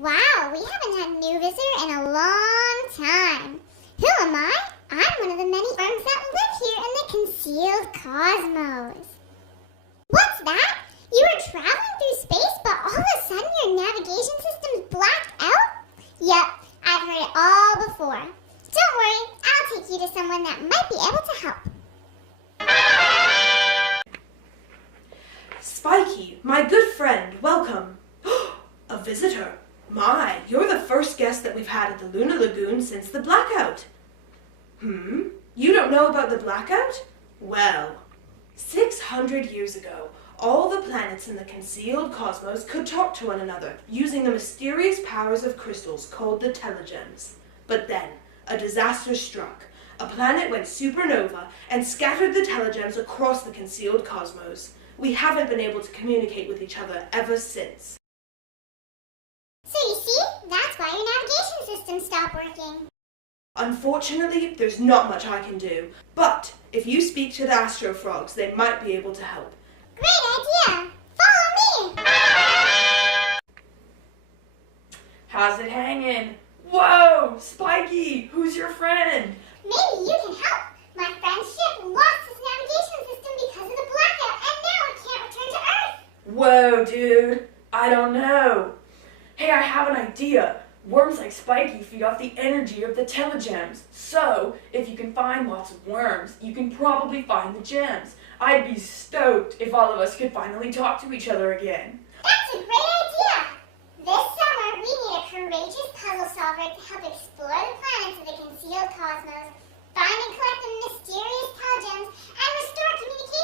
Wow, we haven't had a new visitor in a long time. Who am I? I'm one of the many worms that live here in the concealed cosmos. What's that? You were traveling through space, but all of a sudden your navigation system's blacked out? Yep, I've heard it all before. Don't worry, I'll take you to someone that might be able to help. Spiky, my good friend, welcome. A visitor? My, you're the first guest that we've had at the Lunar Lagoon since the blackout. You don't know about the blackout? Well, 600 years ago, all the planets in the concealed cosmos could talk to one another using the mysterious powers of crystals called the telegems. But then, a disaster struck. A planet went supernova and scattered the telegems across the concealed cosmos. We haven't been able to communicate with each other ever since. So you see, that's why your navigation system stopped working. Unfortunately, there's not much I can do. But if you speak to the astro frogs, they might be able to help. Great idea! Follow me! How's it hanging? Whoa! Spiky! Who's your friend? Maybe you can help. My friend's ship lost its navigation system because of the blackout, and now it can't return to Earth. Whoa, dude. I don't know. Hey, I have an idea. Worms like Spiky feed off the energy of the telegems. So, if you can find lots of worms, you can probably find the gems. I'd be stoked if all of us could finally talk to each other again. That's a great idea! This summer, we need a courageous puzzle solver to help explore the planets of the concealed cosmos, find and collect the mysterious telegems, and restore communication